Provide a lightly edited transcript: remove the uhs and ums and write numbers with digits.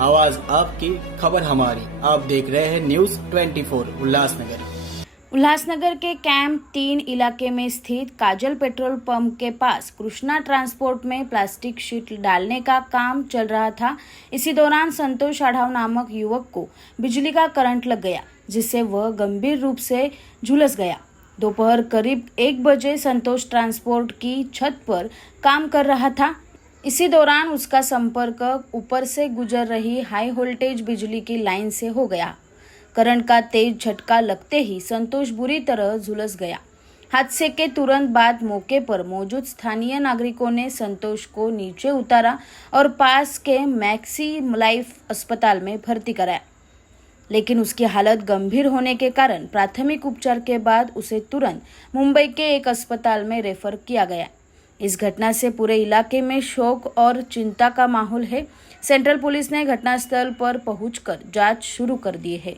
आवाज आपकी, खबर हमारी। आप देख रहे हैं न्यूज 24 उल्लासनगर। उल्लासनगर के कैंप 3 इलाके में स्थित काजल पेट्रोल पंप के पास कृष्णा ट्रांसपोर्ट में प्लास्टिक शीट डालने का काम चल रहा था। इसी दौरान संतोष आढ़ाव नामक युवक को बिजली का करंट लग गया, जिससे वह गंभीर रूप से झुलस गया। दोपहर करीब 1 बजे संतोष ट्रांसपोर्ट की छत पर काम कर रहा था। इसी दौरान उसका संपर्क ऊपर से गुजर रही हाई वोल्टेज बिजली की लाइन से हो गया। करंट का तेज झटका लगते ही संतोष बुरी तरह झुलस गया। हादसे के तुरंत बाद मौके पर मौजूद स्थानीय नागरिकों ने संतोष को नीचे उतारा और पास के मैक्सी लाइफ अस्पताल में भर्ती कराया, लेकिन उसकी हालत गंभीर होने के कारण प्राथमिक उपचार के बाद उसे तुरंत मुंबई के एक अस्पताल में रेफर किया गया। इस घटना से पूरे इलाके में शोक और चिंता का माहौल है। सेंट्रल पुलिस ने घटनास्थल पर पहुंचकर जांच शुरू कर दी है।